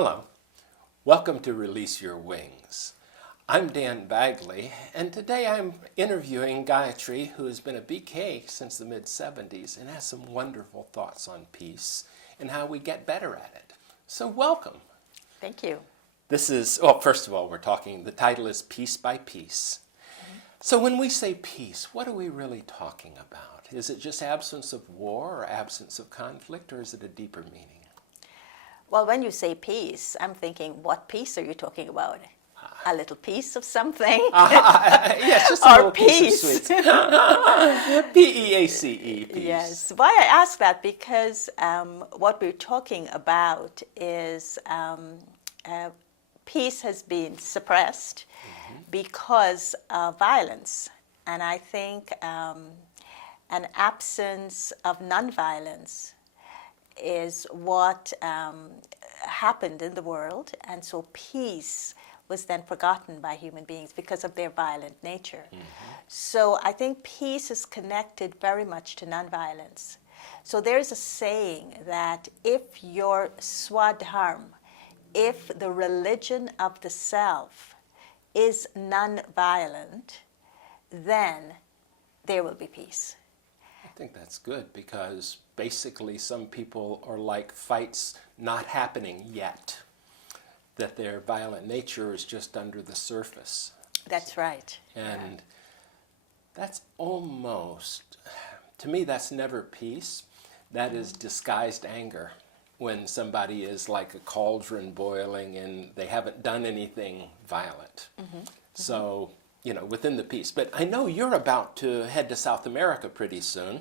Hello, welcome to Release Your Wings. I'm Dan Bagley, and today I'm interviewing Gayatri, who has been a BK since the mid-70s and has some wonderful thoughts on peace and how we get better at it. So welcome. Thank you. This is, well, first of all, the title is Piece by Piece. So when we say peace, what are we really talking about? Is it just absence of war or absence of conflict, or is it a deeper meaning? Well, when you say peace, I'm thinking, what piece are you talking about? A little piece of something? Yes, just a Or little piece peace. of sweets. P-E-A-C-E, peace. Yes. Why I ask that? Because what we're talking about is peace has been suppressed because of violence. And I think an absence of nonviolence is what happened in the world, and so peace was then forgotten by human beings because of their violent nature. So I think peace is connected very much to nonviolence. So there's a saying that if your swadharma, if the religion of the self is nonviolent, then there will be peace. I think that's good, because basically some people are like fights not happening yet, that their violent nature is just under the surface. That's right. And that's almost, to me, that's never peace. That is disguised anger, when somebody is like a cauldron boiling and they haven't done anything violent. So, you know, within the peace. But I know you're about to head to South America pretty soon,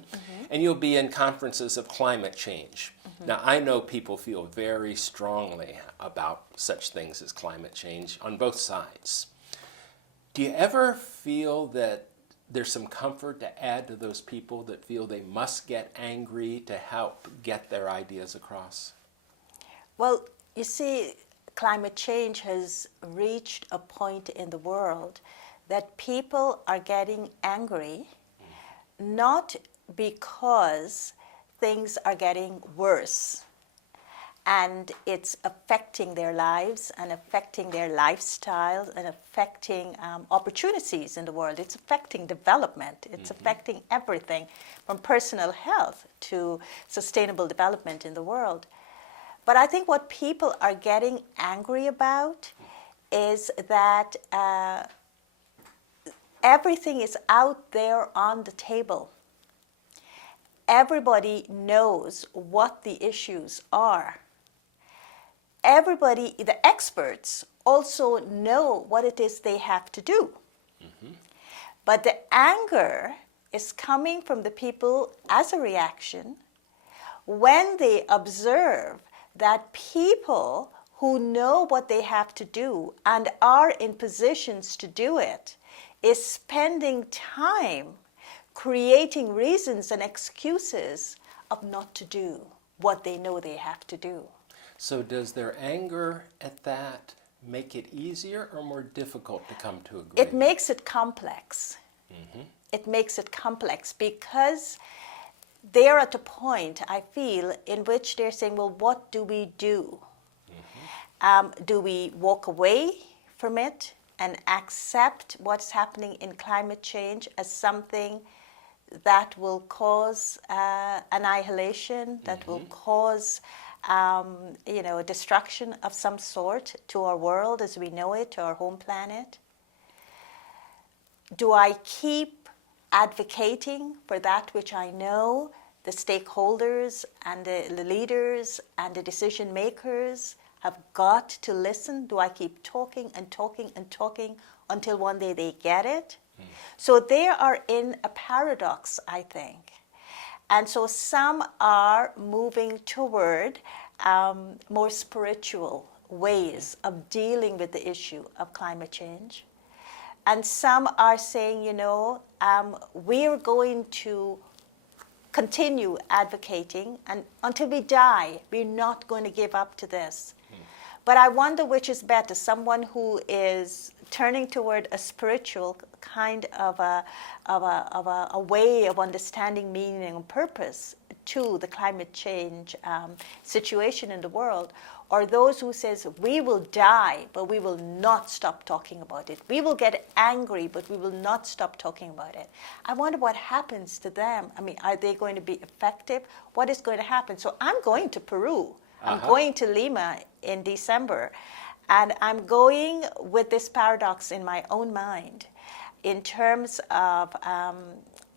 and you'll be in conferences of climate change. Now, I know people feel very strongly about such things as climate change on both sides. Do you ever feel that there's some comfort to add to those people that feel they must get angry to help get their ideas across? Well, you see, climate change has reached a point in the world that people are getting angry, not because things are getting worse and it's affecting their lives and affecting their lifestyles and affecting opportunities in the world. It's affecting development. It's affecting everything from personal health to sustainable development in the world. But I think what people are getting angry about is that everything is out there on the table. Everybody knows what the issues are. Everybody, the experts, also know what it is they have to do. But the anger is coming from the people as a reaction when they observe that people who know what they have to do and are in positions to do it is spending time creating reasons and excuses of not to do what they know they have to do. So does their anger at that make it easier or more difficult to come to agreement? It makes it complex. It makes it complex because they're at a point, I feel, in which they're saying, well, what do we do? Do we walk away from it and accept what's happening in climate change as something that will cause annihilation, that will cause destruction of some sort to our world as we know it, to our home planet? Do I keep advocating for that which I know the stakeholders and the leaders and the decision makers have got to listen? Do I keep talking and talking and talking until one day they get it? So they are in a paradox, I think. And so some are moving toward more spiritual ways of dealing with the issue of climate change. And some are saying, we're going to continue advocating, and until we die, we're not going to give up to this. But I wonder which is better, someone who is turning toward a spiritual kind of a way of understanding meaning and purpose to the climate change situation in the world, or those who says we will die but we will not stop talking about it. We will get angry but we will not stop talking about it. I wonder what happens to them. I mean, are they going to be effective? What is going to happen? So I'm going to Peru. I'm going to Lima in December, and I'm going with this paradox in my own mind in terms of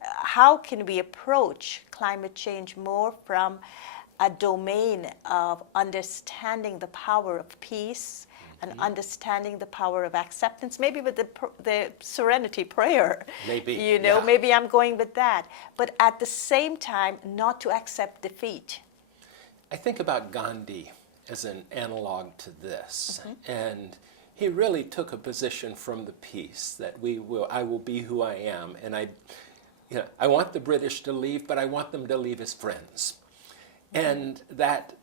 how can we approach climate change more from a domain of understanding the power of peace and understanding the power of acceptance, maybe with the serenity prayer. Maybe, yeah. Maybe I'm going with that. But at the same time, not to accept defeat. I think about Gandhi as an analog to this, and he really took a position from the peace that I will be who I am, and I want the British to leave, but I want them to leave as friends. And that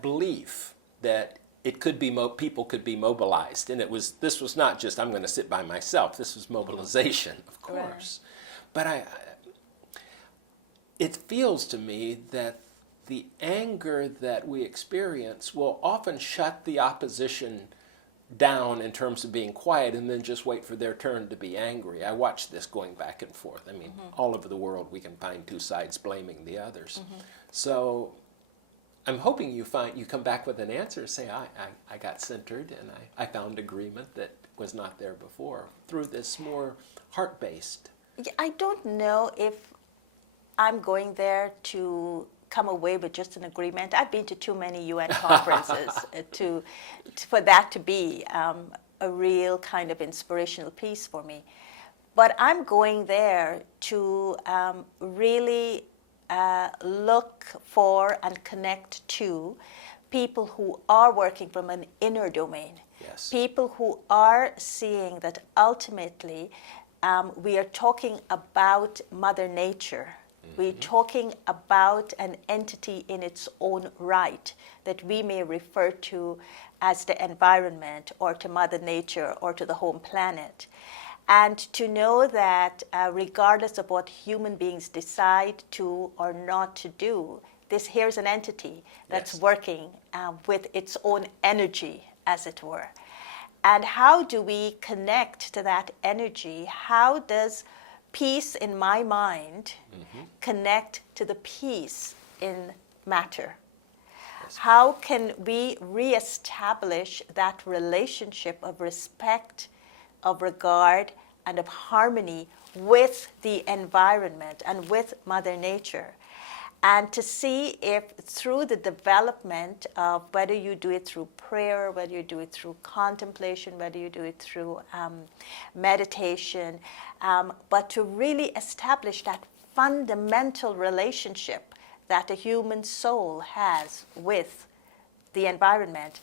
belief that it could be people could be mobilized, and this was not just I'm going to sit by myself. This was mobilization, of course. Right. But it feels to me that the anger that we experience will often shut the opposition down in terms of being quiet and then just wait for their turn to be angry. I watch this going back and forth. I mean, all over the world we can find two sides blaming the others. So I'm hoping you come back with an answer, say, I got centered and I found agreement that was not there before through this more heart-based. I don't know if I'm going there to come away with just an agreement. I've been to too many UN conferences for that to be a real kind of inspirational piece for me. But I'm going there to really look for and connect to people who are working from an inner domain. Yes. People who are seeing that ultimately we are talking about Mother Nature. We're talking about an entity in its own right that we may refer to as the environment or to Mother Nature or to the home planet. And to know that regardless of what human beings decide to or not to do, here's an entity that's working with its own energy, as it were. And how do we connect to that energy? How does peace in my mind connect to the peace in matter? Yes. How can we reestablish that relationship of respect, of regard, and of harmony with the environment and with Mother Nature? And to see if through the development of whether you do it through prayer, whether you do it through contemplation, whether you do it through meditation, but to really establish that fundamental relationship that a human soul has with the environment,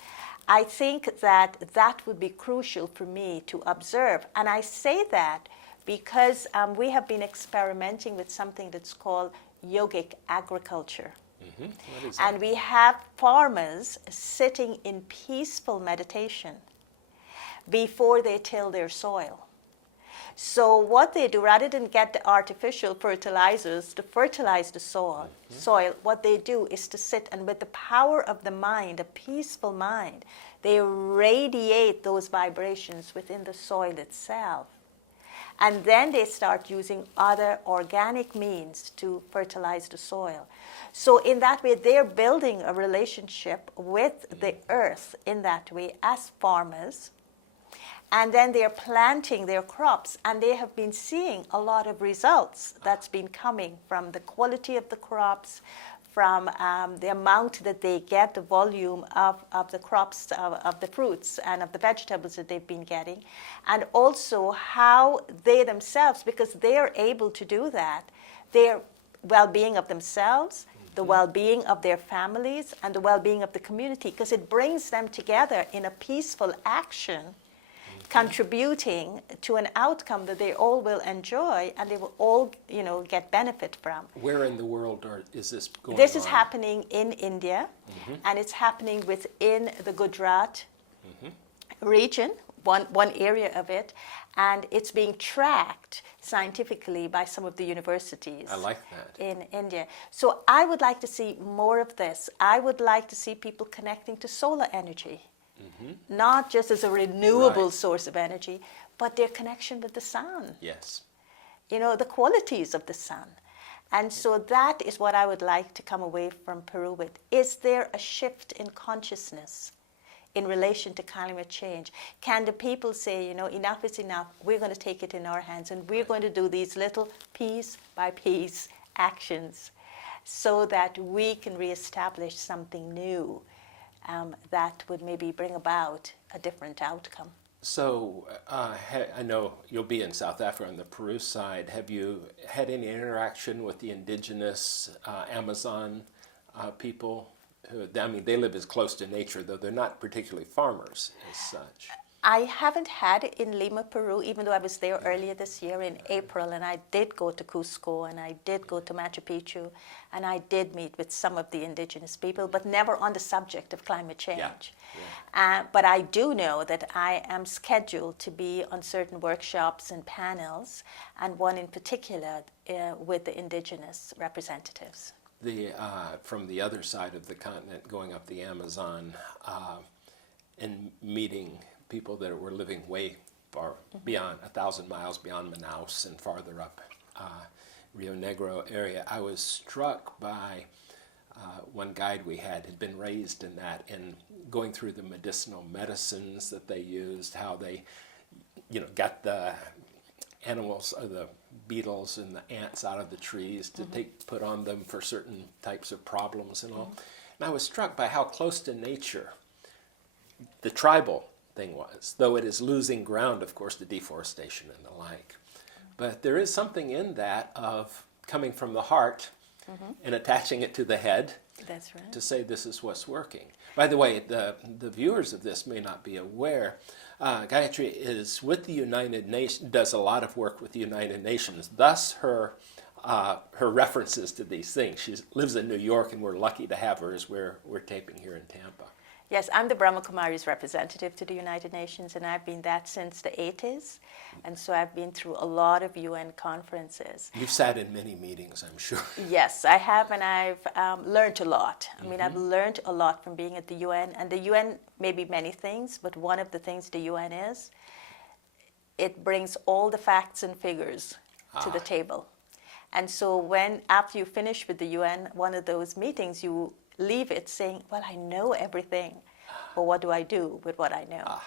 I think that would be crucial for me to observe. And I say that because we have been experimenting with something that's called yogic agriculture. What is that? And we have farmers sitting in peaceful meditation before they till their soil. So what they do, rather than get the artificial fertilizers to fertilize the soil, what they do is to sit, and with the power of the mind, a peaceful mind, they radiate those vibrations within the soil itself. And then they start using other organic means to fertilize the soil. So in that way, they're building a relationship with the earth in that way as farmers. And then they're planting their crops, and they have been seeing a lot of results that's been coming from the quality of the crops, from the amount that they get, the volume of the crops, of the fruits and of the vegetables that they've been getting, and also how they themselves, because they are able to do that, their well-being of themselves, the well-being of their families, and the well-being of the community, because it brings them together in a peaceful action, contributing to an outcome that they all will enjoy and they will all, get benefit from. Where in the world is this going on? This is happening in India, and it's happening within the Gujarat region, one area of it, and it's being tracked scientifically by some of the universities. I like that. In India. So I would like to see more of this. I would like to see people connecting to solar energy, not just as a renewable Right. source of energy, but their connection with the sun, Yes. the qualities of the sun. And so that is what I would like to come away from Peru with. Is there a shift in consciousness in relation to climate change? Can the people say, enough is enough, we're going to take it in our hands, and we're going to do these little piece by piece actions so that we can reestablish something new that would maybe bring about a different outcome? So I know you'll be in South Africa on the Peru side. Have you had any interaction with the indigenous Amazon people? They live as close to nature, though they're not particularly farmers as such. I haven't had it in Lima, Peru, even though I was there earlier this year in April, and I did go to Cusco, and I did go to Machu Picchu, and I did meet with some of the indigenous people, but never on the subject of climate change. Yeah. But I do know that I am scheduled to be on certain workshops and panels, and one in particular with the indigenous representatives. From the other side of the continent, going up the Amazon and meeting people that were living way far beyond 1,000 miles beyond Manaus and farther up Rio Negro area, I was struck by one guide we had been raised in that, and going through the medicinal medicines that they used, how they got the animals or the beetles and the ants out of the trees to put on them for certain types of problems and all. And I was struck by how close to nature the tribal thing was, though it is losing ground, of course, to deforestation and the like. But there is something in that of coming from the heart and attaching it to the head. That's right. To say this is what's working. By the way, the viewers of this may not be aware, Gayatri is with the United Nations, does a lot of work with the United Nations, thus her references to these things. She lives in New York, and we're lucky to have her as we're taping here in Tampa. Yes, I'm the Brahma Kumaris representative to the United Nations, and I've been that since the 80s. And so I've been through a lot of UN conferences. You've sat in many meetings, I'm sure. Yes, I have, and I've learned a lot. I mean, I've learned a lot from being at the UN. And the UN may be many things, but one of the things the UN is, it brings all the facts and figures to the table. And so after you finish with the UN, one of those meetings, you leave it saying, well, I know everything, but what do I do with what I know?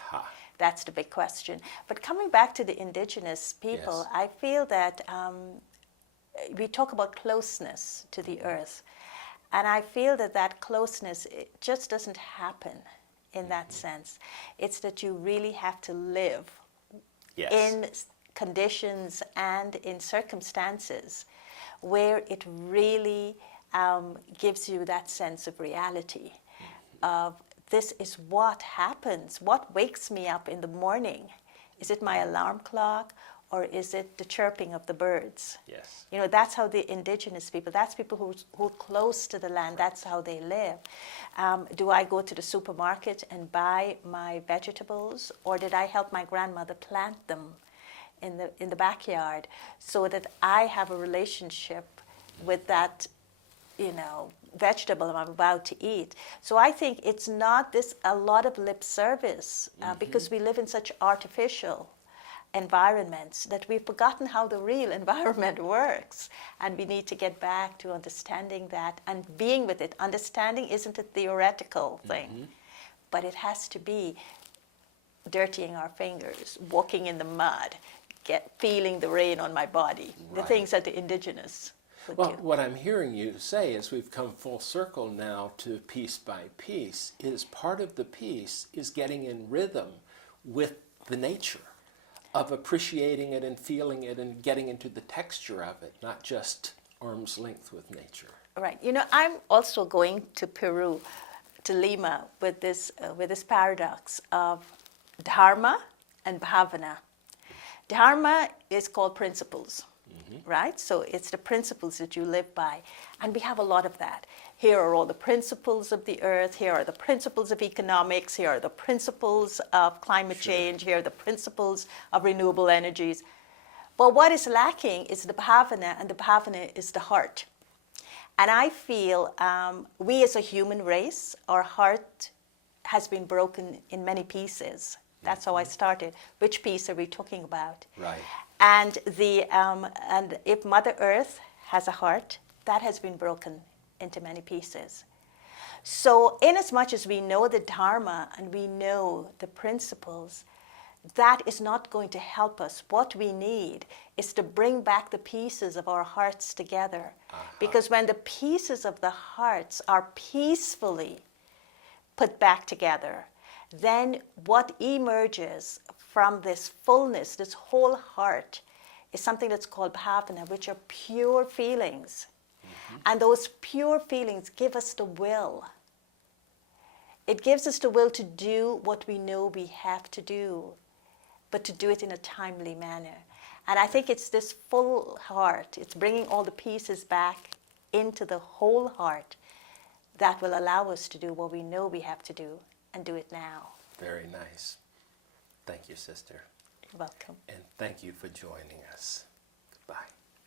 That's the big question. But coming back to the indigenous people, Yes. I feel that we talk about closeness to the earth, and I feel that closeness, it just doesn't happen in that sense. It's that you really have to live in conditions and in circumstances where it really gives you that sense of reality of this is what happens, what wakes me up in the morning. Is it my alarm clock, or is it the chirping of the birds? Yes. That's how the indigenous people, that's people who are close to the land, that's how they live. Do I go to the supermarket and buy my vegetables, or did I help my grandmother plant them in the backyard so that I have a relationship with that vegetable I'm about to eat? So I think it's not a lot of lip service because we live in such artificial environments that we've forgotten how the real environment works, and we need to get back to understanding that and being with it. Understanding isn't a theoretical thing, but it has to be dirtying our fingers, walking in the mud, feeling the rain on my body, the things that the indigenous would do. What I'm hearing you say as we've come full circle now to piece by piece is part of the piece is getting in rhythm with the nature, of appreciating it and feeling it and getting into the texture of it, not just arm's length with nature. Right. I'm also going to Peru, to Lima, with this paradox of dharma and bhavana. Dharma is called principles, right? So it's the principles that you live by, and we have a lot of that. here are all the principles of the earth, here are the principles of economics, here are the principles of climate change, here are the principles of renewable energies. But what is lacking is the bhavana, and the bhavana is the heart. And I feel we as a human race, our heart has been broken in many pieces. That's how I started. Which piece are we talking about? Right. And and if Mother Earth has a heart, that has been broken into many pieces. So inasmuch as we know the Dharma and we know the principles, that is not going to help us. What we need is to bring back the pieces of our hearts together. Because when the pieces of the hearts are peacefully put back together, then what emerges from this fullness, this whole heart, is something that's called bhavana, which are pure feelings. And those pure feelings give us the will. It gives us the will to do what we know we have to do, but to do it in a timely manner. And I think it's this full heart, it's bringing all the pieces back into the whole heart that will allow us to do what we know we have to do and do it now. Very nice. Thank you, sister. You're welcome. And thank you for joining us. Goodbye.